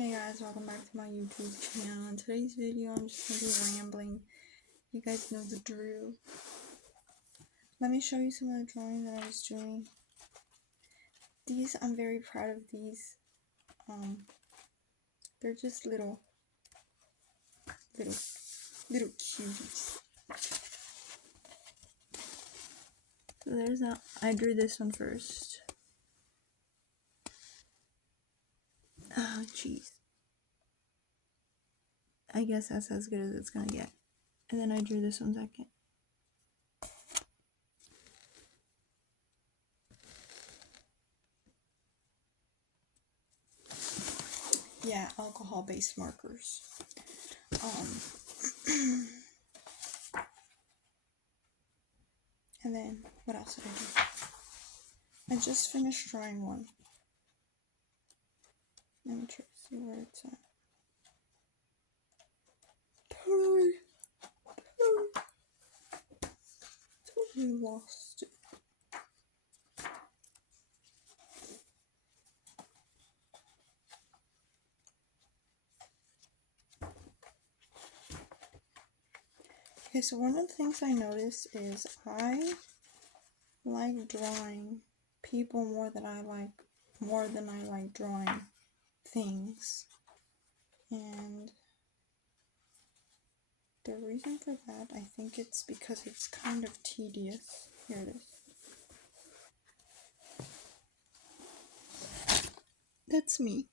Hey guys, welcome back to my YouTube channel. In today's video, I'm just going to be rambling. You guys know the drill. Let me show you some of the drawings that I was doing. These, I'm very proud of these. They're just little cuties. So there's that. I drew this one first. Oh, jeez. I guess that's as good as it's gonna get. And then I drew this one second. Yeah, alcohol-based markers. And then, what else did I do? I just finished drawing one. Let me try to see where it's at. Totally lost it. Okay, so one of the things I noticed is I like drawing people more than I like drawing things. And the reason for that, I think it's because it's kind of tedious. Here it is. That's me.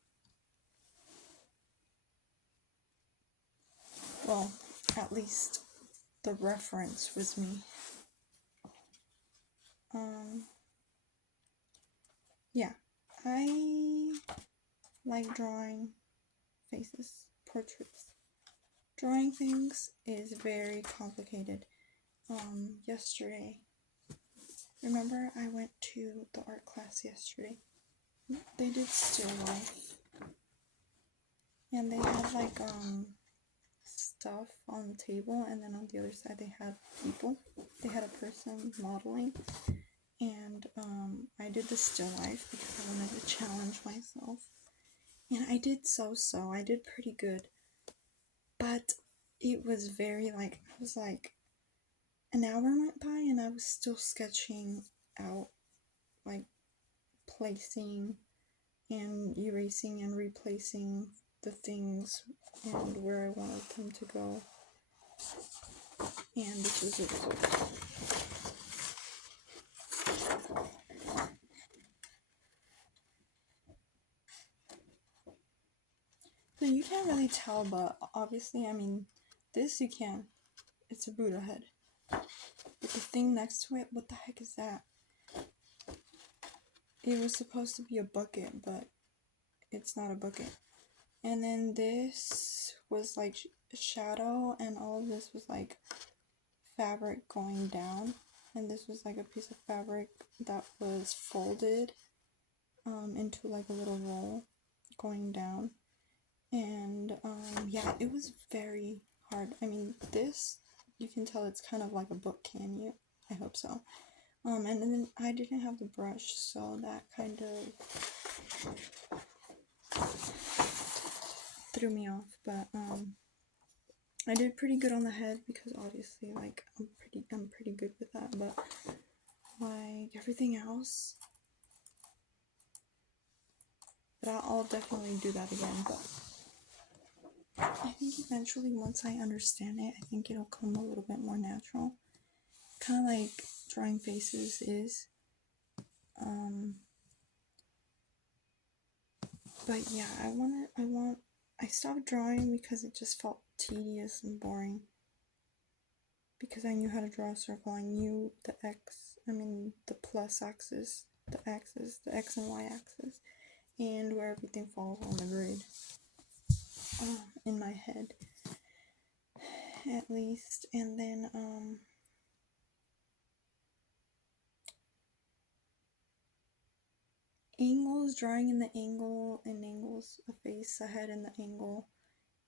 Well, at least the reference was me. Yeah, I like drawing faces, portraits. Drawing things is very complicated. Yesterday, remember I went to the art class yesterday? They did still life. And they had like, stuff on the table, and then on the other side they had people. They had a person modeling. And, I did the still life because I wanted to challenge myself. And I did so-so. I did pretty good. But it was very, I was like, an hour went by and I was still sketching out, placing and erasing and replacing the things and where I wanted them to go. And this is it. So you can't really tell, but obviously, I mean, this you can. It's a Buddha head. But the thing next to it, what the heck is that? It was supposed to be a bucket, but it's not a bucket. And then this was like shadow, and all of this was like fabric going down. And this was like a piece of fabric that was folded into like a little roll going down. And yeah, it was very hard. I mean, this, you can tell it's kind of like a book, can you? I hope so. And then I didn't have the brush, so that kind of threw me off. But I did pretty good on the head because obviously, like, I'm pretty good with that. But like everything else, but I'll definitely do that again. But I think eventually, once I understand it, I think it'll come a little bit more natural. Kind of like drawing faces is. But yeah, I stopped drawing because it just felt tedious and boring. Because I knew how to draw a circle, I knew the plus axis, the X and Y axis, and where everything falls on the grid. In my head, at least. And then, angles, drawing in the angles, a face, a head in the angle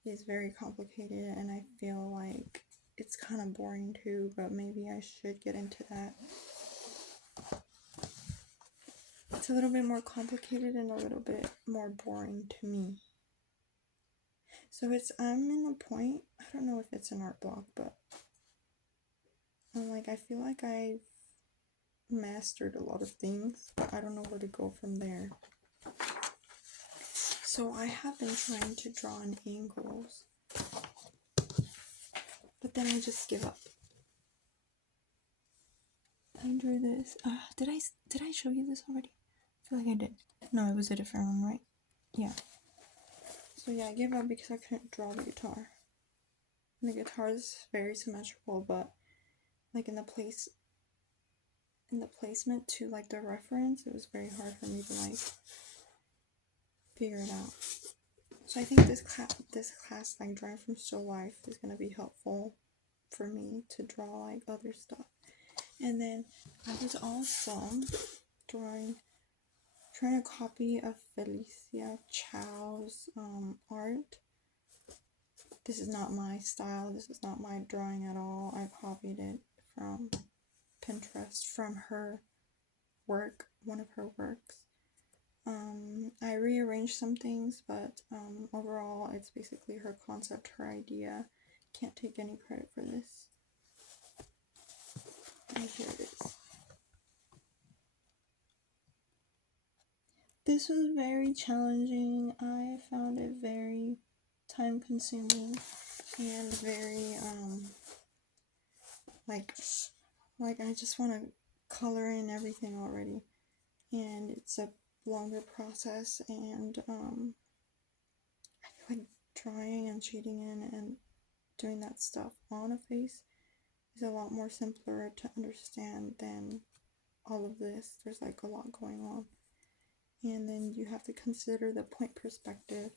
is very complicated, and I feel like it's kind of boring too, but maybe I should get into that. It's a little bit more complicated and a little bit more boring to me. So I'm in a point, I don't know if it's an art block, but I'm like, I feel like I've mastered a lot of things, but I don't know where to go from there. So I have been trying to draw in angles, but then I just give up. I drew this. Did I show you this already? I feel like I did. No, it was a different one, right? Yeah. So yeah, I gave up because I couldn't draw the guitar. And the guitar is very symmetrical, but like in the placement to like the reference, it was very hard for me to like figure it out. So I think this class like drawing from still life is gonna be helpful for me to draw like other stuff. And then I was also trying to copy a Felicia Chow's art. This is not my style. This is not my drawing at all. I copied it from Pinterest, from her work, one of her works. I rearranged some things, but overall it's basically her concept, her idea. Can't take any credit for this. And here it is. This was very challenging. I found it very time consuming and very like I just want to color in everything already, and it's a longer process, and I feel like drawing and shading in and doing that stuff on a face is a lot more simpler to understand than all of this. There's like a lot going on, and then you have to consider the point perspective.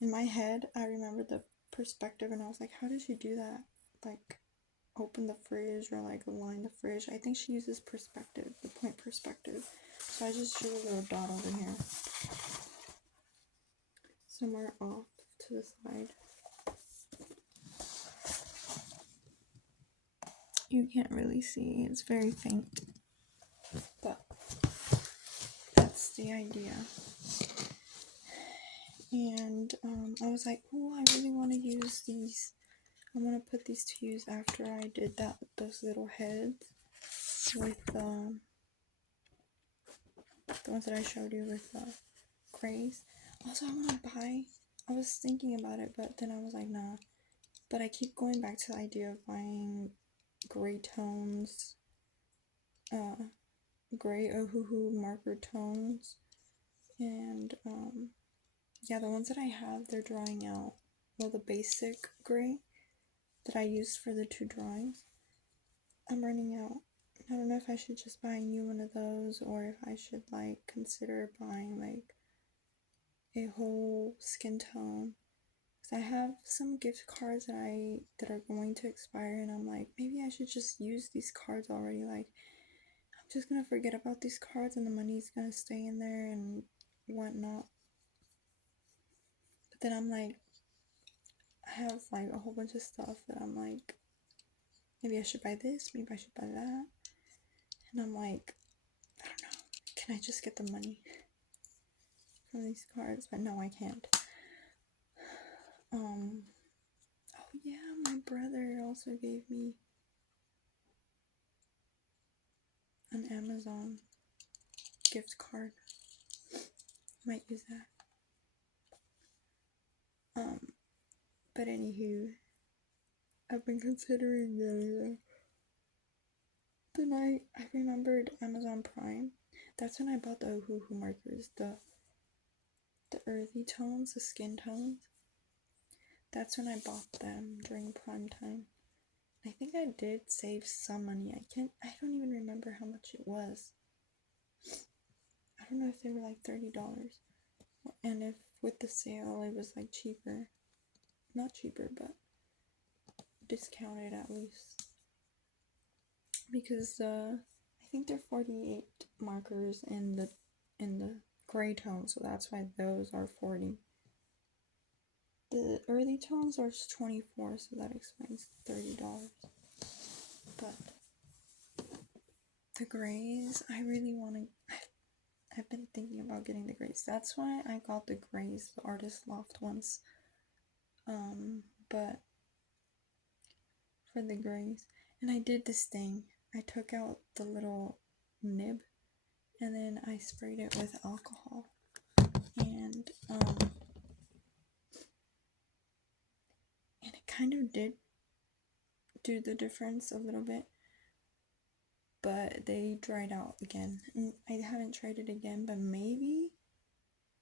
In my head, I remember the perspective, and I was like, how did she do that? Like, open the fridge or like align the fridge. I think she uses perspective, the point perspective. So I just drew a little dot over here, somewhere off to the side. You can't really see, it's very faint, but that's the idea. And I was like, oh, I really want to use these. I want to put these to use after I did those little heads with the ones that I showed you with the grays. Also, I was thinking about it, but then I was like, nah. But I keep going back to the idea of buying gray tones, gray Ohuhu marker tones, and yeah, the ones that I have, they're drawing out. Well, the basic gray that I used for the two drawings, I'm running out. I don't know if I should just buy a new one of those, or if I should like consider buying like a whole skin tone. Because I have some gift cards that are going to expire, and I'm like, maybe I should just use these cards already. Like, I'm just gonna forget about these cards, and the money's gonna stay in there and whatnot. But then I'm like, I have like a whole bunch of stuff that I'm like, maybe I should buy this, maybe I should buy that. And I'm like, I don't know, can I just get the money from these cards? But no, I can't. Oh yeah, my brother also gave me an Amazon gift card. Might use that. But anywho, I've been considering getting it. Then I remembered Amazon Prime. That's when I bought the Ohuhu markers, the earthy tones, the skin tones. That's when I bought them during Prime time. I think I did save some money. I don't even remember how much it was. I don't know if they were like $30. And if with the sale it was like cheaper. Not cheaper, but discounted at least. Because I think they're 48 markers in the gray tone, so that's why those are 40. The early tones are 24, so that explains $30. But the grays, I really want to. I've been thinking about getting the grays. That's why I got the grays, the Artist Loft ones, But for the grays, and I did this thing. I took out the little nib and then I sprayed it with alcohol, and it kind of did do the difference a little bit, but they dried out again. And I haven't tried it again, but maybe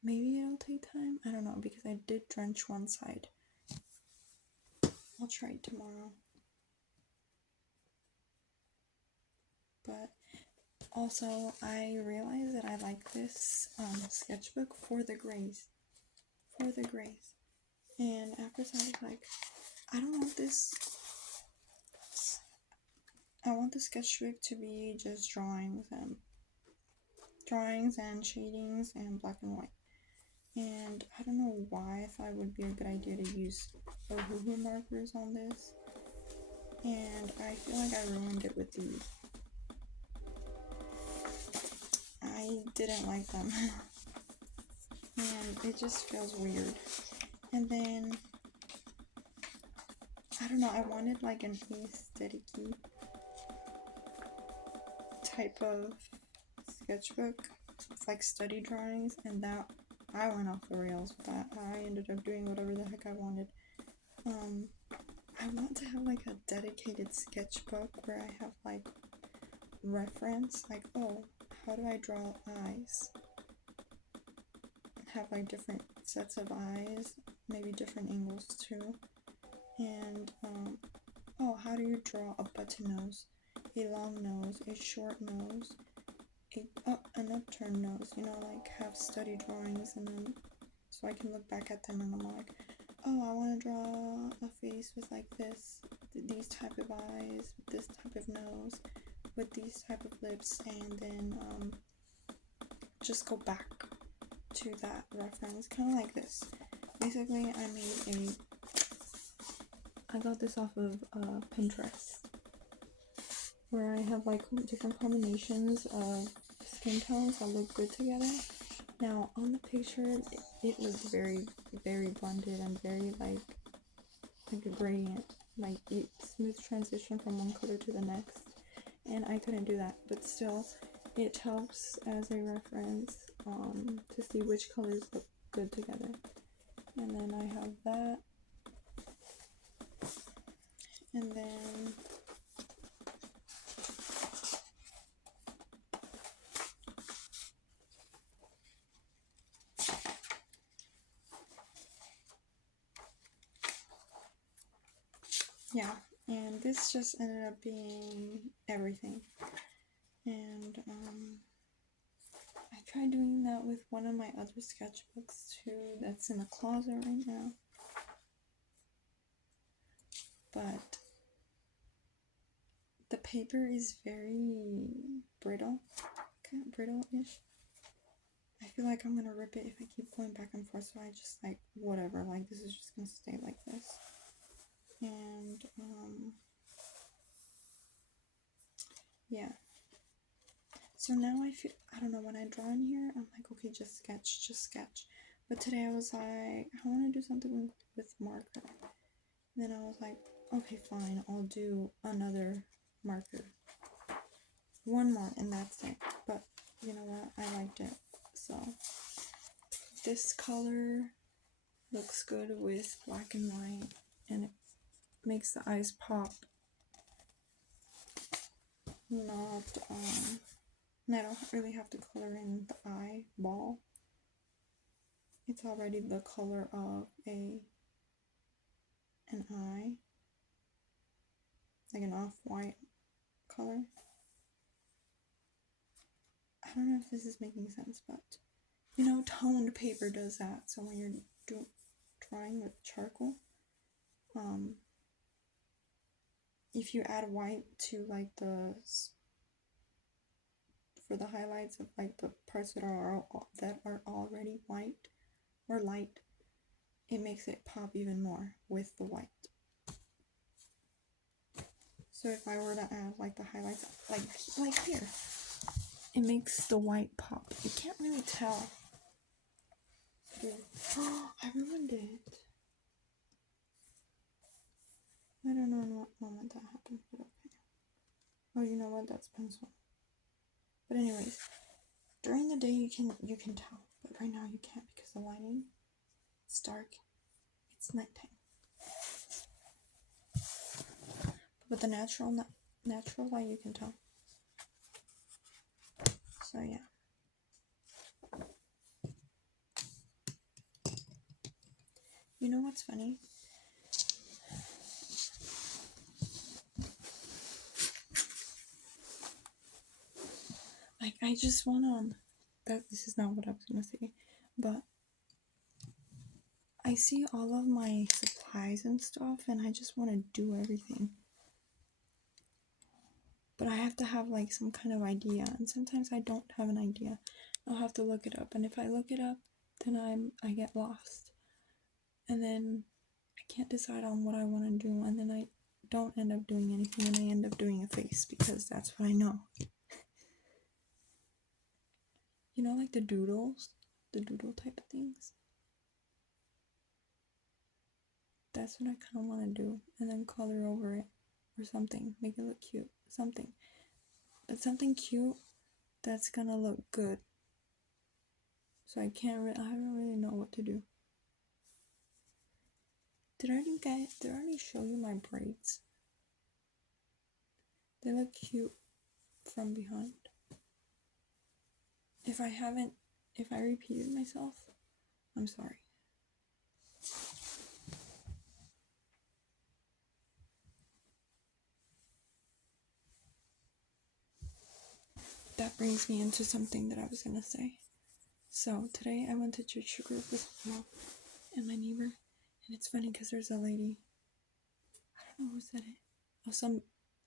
it'll take time. I don't know, because I did drench one side. I'll try it tomorrow. But also, I realized that I like this sketchbook for the grays. And after I was like, I don't want this. I want the sketchbook to be just drawings and shadings and black and white. And I don't know why I thought it would be a good idea to use Ohuhu markers on this. And I feel like I ruined it with these. I didn't like them. And it just feels weird. And then, I don't know, I wanted like an aesthetic type of sketchbook. It's like study drawings, and that I went off the rails with that. I ended up doing whatever the heck I wanted. I want to have like a dedicated sketchbook where I have like reference, like, oh, how do I draw eyes? Have like different sets of eyes, maybe different angles too. And oh, how do you draw a button nose, a long nose, a short nose, an upturned nose? You know, like have study drawings, and then so I can look back at them and I'm like, oh, I want to draw a face with like these type of eyes, with this type of nose, with these type of lips, and then just go back to that reference, kind of like this. Basically, I got this off of Pinterest, where I have like different combinations of skin tones that look good together. Now, on the picture, it looked very, very blended and very like a gradient, like a smooth transition from one color to the next, and I couldn't do that, but still, it helps as a reference to see which colors look good together. And then I have that, and then yeah, and this just ended up being everything. And I tried doing that with one of my other sketchbooks too, that's in the closet right now, but the paper is very brittle, kind of brittle-ish. I feel like I'm gonna rip it if I keep going back and forth, so I just like, whatever, like this is just gonna stay like this. And yeah, so now I don't know, when I draw in here, I'm like, okay, just sketch. But today I was like, I want to do something with marker. And then I was like, okay, fine, I'll do another marker, one more, and that's it. But you know what, I liked it, so this color looks good with black and white, and it makes the eyes pop. Not and I don't really have to color in the eyeball. It's already the color of an eye, like an off-white color. I don't know if this is making sense, but you know, toned paper does that. So when you're drawing with charcoal, if you add white to like for the highlights of like the parts that are already white or light, it makes it pop even more with the white. So if I were to add like the highlights, like here, it makes the white pop. You can't really tell. Oh, I ruined it. I don't know in what moment that happened, but okay. Oh, you know what? That's pencil. But anyways, during the day you can tell, but right now you can't because the lighting, it's dark. It's nighttime. But the natural light you can tell. So yeah. You know what's funny? Like I just wanna that this is not what I was gonna say, but I see all of my supplies and stuff and I just wanna do everything. But I have to have like some kind of idea, and sometimes I don't have an idea. I'll have to look it up, and if I look it up, then I get lost. And then I can't decide on what I want to do, and then I don't end up doing anything, and I end up doing a face because that's what I know. You know, like the doodle type of things. That's what I kind of want to do, and then color over it or something, make it look cute, something. But something cute that's gonna look good. So I don't really know what to do. Did I already show you my braids? They look cute from behind. If I repeated myself, I'm sorry. That brings me into something that I was gonna say. So today I went to church group with my mom and my neighbor, and it's funny because there's a lady. I don't know who said it.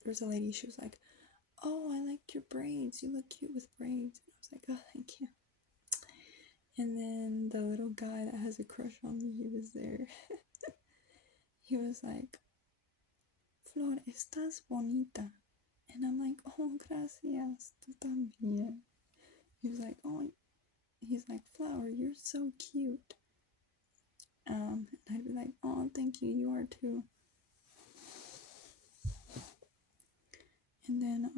There's a lady. She was like, "Oh, I like your braids. You look cute with braids." And I was like, "Oh, thank you." And then the little guy that has a crush on me, he was there. He was like, "Flor, estás bonita." And I'm like, "Oh, gracias, tú también." He was like, "Oh," he's like, "Flower, you're so cute." And I'd be like, "Oh, thank you, you are too." And then,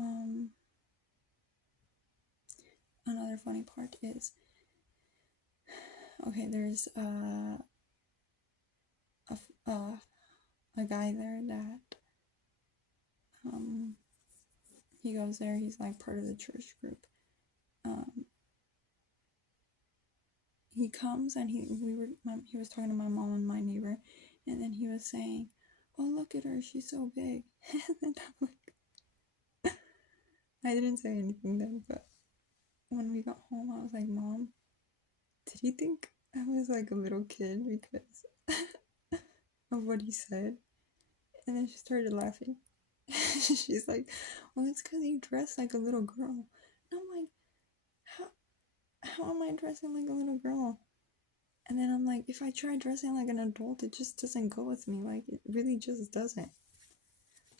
another funny part is, okay, there's a guy there that, he goes there, he's like part of the church group. He comes and he was talking to my mom and my neighbor, and then he was saying, "Oh, look at her, she's so big." And then I'm like, I didn't say anything then, but when we got home, I was like, "Mom, did he think I was like a little kid because of what he said?" And then she started laughing. She's like, "Well, it's because you dress like a little girl." And I'm like, how am I dressing like a little girl? And then I'm like, if I try dressing like an adult, it just doesn't go with me. Like, it really just doesn't.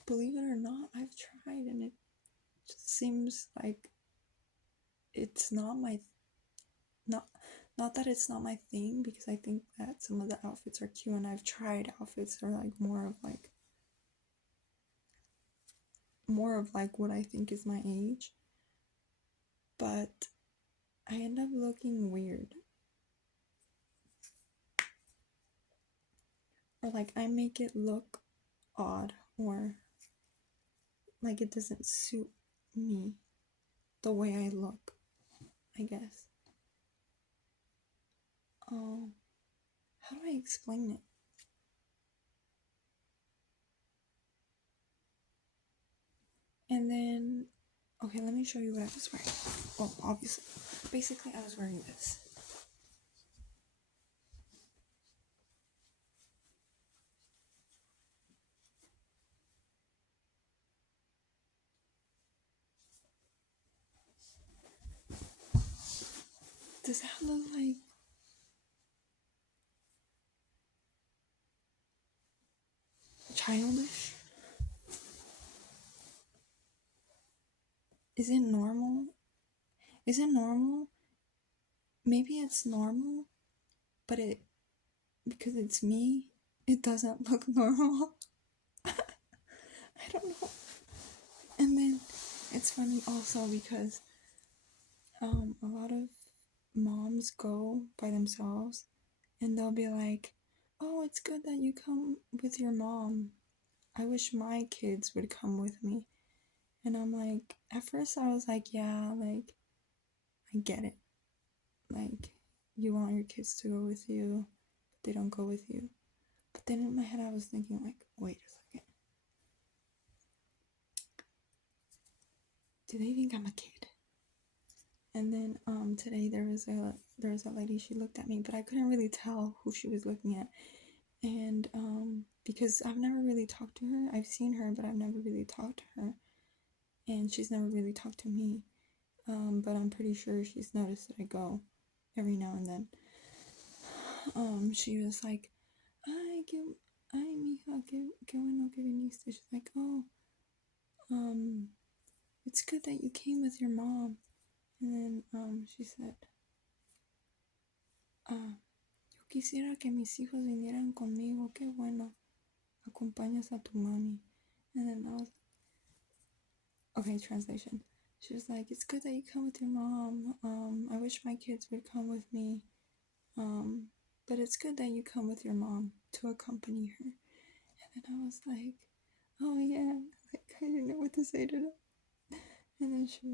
Believe it or not, I've tried, and it just seems like it's not my not that it's not my thing, because I think that some of the outfits are cute, and I've tried outfits that are like more of like what I think is my age, but I end up looking weird, or like I make it look odd, or like it doesn't suit me the way I look, I guess. How do I explain it? And then, okay, let me show you what I was wearing. Well, obviously, basically, I was wearing this. Does that look like childish? Is it normal? Is it normal? Maybe it's normal, but because it's me, it doesn't look normal. I don't know. And then it's funny also because a lot of moms go by themselves and they'll be like, oh, it's good that you come with your mom. I wish my kids would come with me. And I'm like, at first I was like, yeah, like, I get it. Like, you want your kids to go with you, but they don't go with you. But then in my head I was thinking like, wait a second. Do they think I'm a kid? And then today there was a lady, she looked at me, but I couldn't really tell who she was looking at. And because I've never really talked to her. I've seen her, but I've never really talked to her. And she's never really talked to me. But I'm pretty sure she's noticed that I go every now and then. She was like, ay, mija, qué bueno que viniste. She's like, oh, it's good that you came with your mom. And then she said, yo quisiera que mis hijos vinieran conmigo, qué bueno, acompañas a tu mami. And then I was, okay, translation. She was like, it's good that you come with your mom. I wish my kids would come with me. But it's good that you come with your mom to accompany her. And then I was like, oh yeah, like I didn't know what to say to her. And then she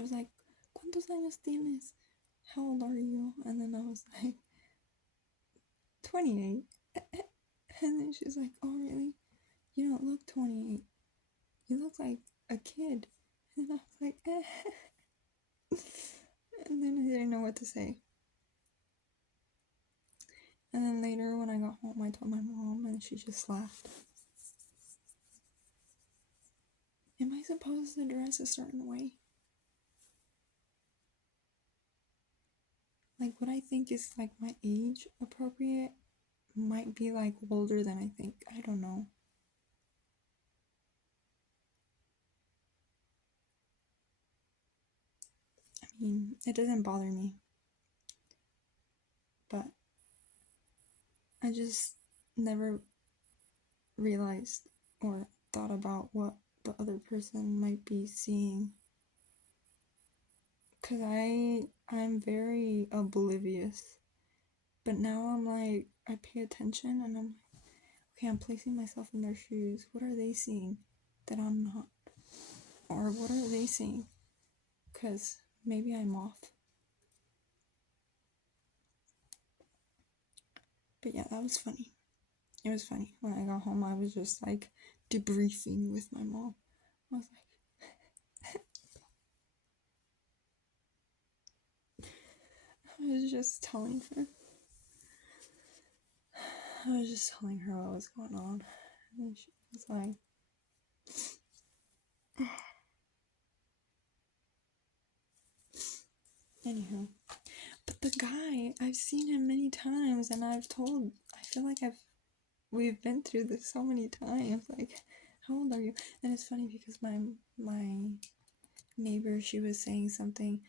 was like, ¿Cuántos años tienes? How old are you? And then I was like, 28. And then she's like, oh really? You don't look 28. You look like a kid. And I was like, eh. And then I didn't know what to say. And then later when I got home, I told my mom and she just laughed. Am I supposed to dress a certain way? Like what I think is like my age appropriate might be like older than I think. I don't know. I mean, it doesn't bother me. But I just never realized or thought about what the other person might be seeing. Cause I'm very oblivious. But now I'm like I pay attention and I'm like, okay, I'm placing myself in their shoes. What are they seeing that I'm not? Or what are they seeing? Cause maybe I'm off. But yeah, that was funny. It was funny. When I got home I was just like debriefing with my mom. I was like I was just telling her what was going on. And she was like, anywho. But the guy, I've seen him many times and I feel like we've been through this so many times. Like, how old are you? And it's funny because my neighbor, she was saying something.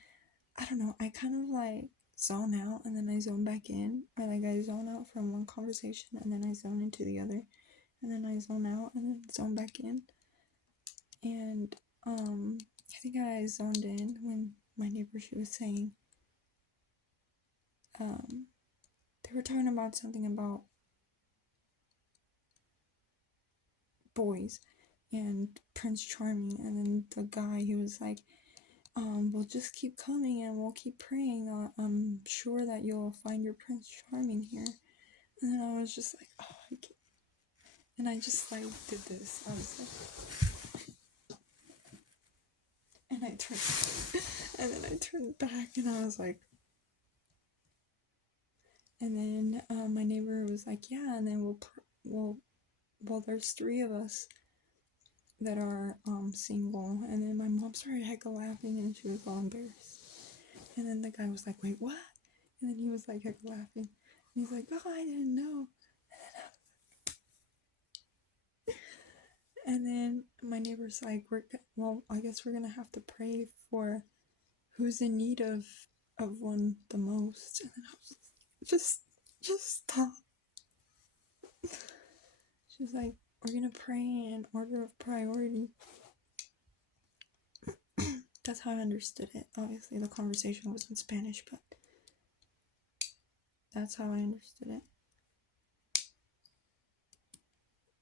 I don't know. I kind of like zone out and then I zone back in. Or like I zone out from one conversation and then I zone into the other. And then I zone out and then zone back in. And I think I zoned in when my neighbor, she was saying they were talking about something about boys and Prince Charming, and then the guy, he was like, we'll just keep coming and we'll keep praying. I'm sure that you'll find your Prince Charming here. And then I was just like, oh, I can't. And I just like did this. I was like, and I turned, and then I turned back and I was like, and then my neighbor was like, yeah, and then well, there's 3 of us that are single. And then my mom started hecka laughing and she was all embarrassed. And then the guy was like, wait, what? And then he was like hecka laughing. And he's like, oh, I didn't know. And then my neighbor's like, well, I guess we're gonna have to pray for who's in need of one the most. And then I was just stop. She's like, we're gonna pray in order of priority. That's how I understood it. Obviously, the conversation was in Spanish, but that's how I understood it.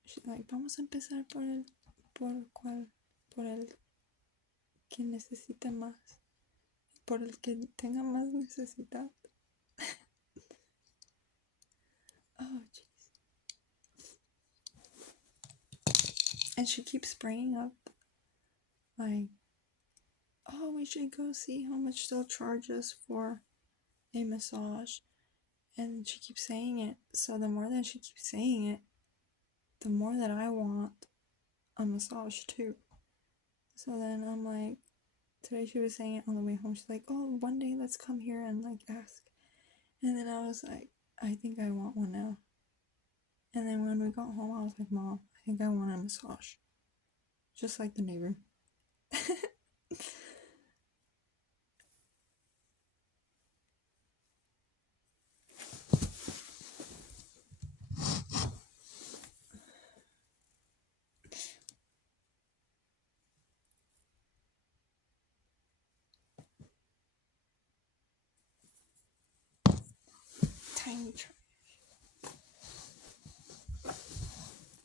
She's like, vamos a empezar por el que necesita más, por el que tenga más necesidad. Oh, jeez. And she keeps bringing up, like, oh, we should go see how much they'll charge us for a massage. And she keeps saying it. So the more that she keeps saying it, the more that I want a massage too. So then I'm like, today she was saying it on the way home. She's like, oh, one day let's come here and like ask. And then I was like, I think I want one now. And then when we got home, I was like, Mom, I think I want a massage. Just like the neighbor. Tiny trash.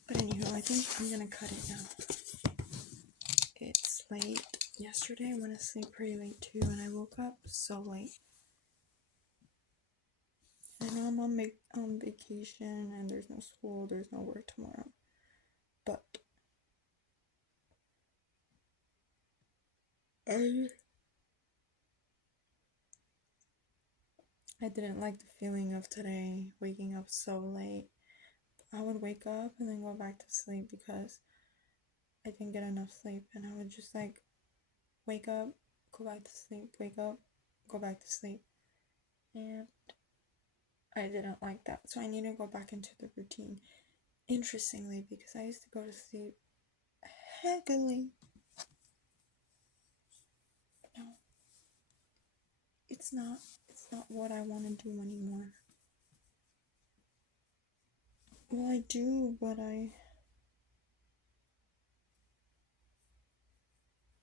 But anywho, I think I'm gonna cut it now. It's late. Yesterday I went to sleep pretty late too, and I woke up so late. I know I'm on vacation and there's no school, there's no work tomorrow. But I didn't like the feeling of today, waking up so late. I would wake up and then go back to sleep because I didn't get enough sleep, and I would just like wake up, go back to sleep, wake up, go back to sleep. And I didn't like that, so I need to go back into the routine. Interestingly, because I used to go to sleep heavily. No, it's not what I want to do anymore. Well, I do, but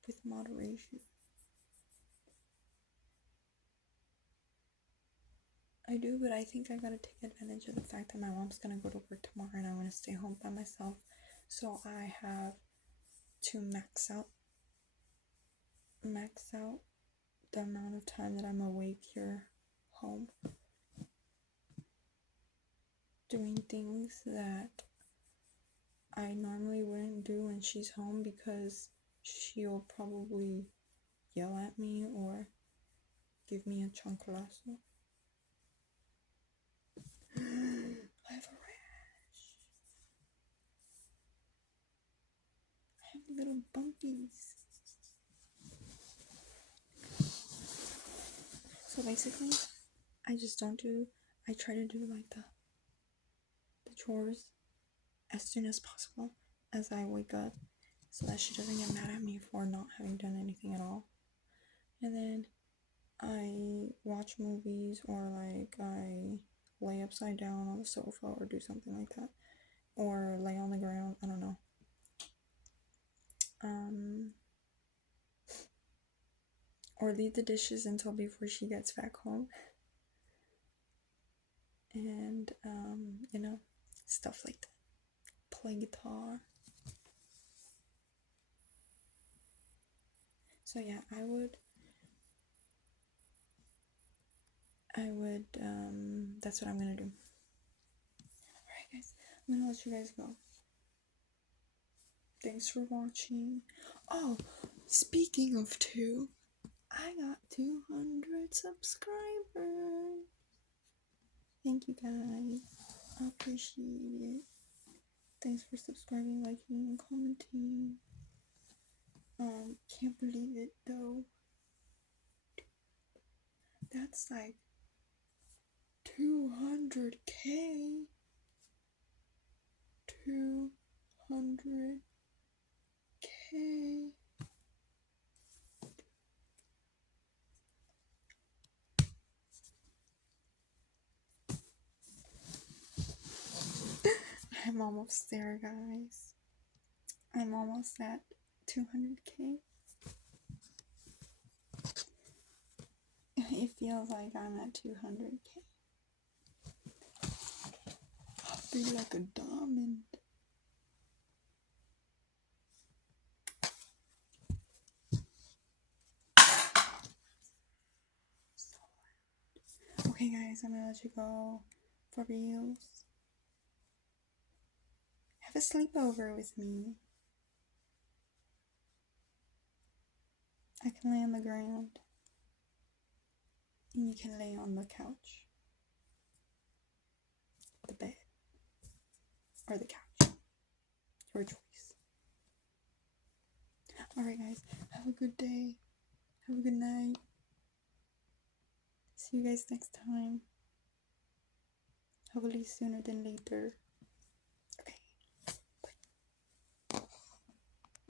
with moderation. I do, but I think I gotta take advantage of the fact that my mom's gonna go to work tomorrow and I'm gonna stay home by myself. So I have to max out the amount of time that I'm awake here home, doing things that I normally wouldn't do when she's home because she'll probably yell at me or give me a chanclazo. I have a rash. I have little bumpies. So basically, I try to do like the chores as soon as possible as I wake up so that she doesn't get mad at me for not having done anything at all. And then I watch movies or like I lay upside down on the sofa or do something like that. Or lay on the ground, I don't know. Or leave the dishes until before she gets back home. And, stuff like that. Play guitar. So yeah, I would, that's what I'm gonna do. Alright guys, I'm gonna let you guys go. Thanks for watching. Oh, speaking of two, I got 200 subscribers. Thank you guys. I appreciate it. Thanks for subscribing, liking, and commenting. Can't believe it though. That's like 200K. 200K. I'm I'm almost there, guys. I'm almost at 200k. It feels like I'm at 200k. I'll be like a diamond. Okay, guys, I'm gonna let you go for reals. Have a sleepover with me. I can lay on the ground, and you can lay on the couch, the bed, or the couch. Your choice. Alright, guys, have a good day. Have a good night. See you guys next time. Hopefully sooner than later.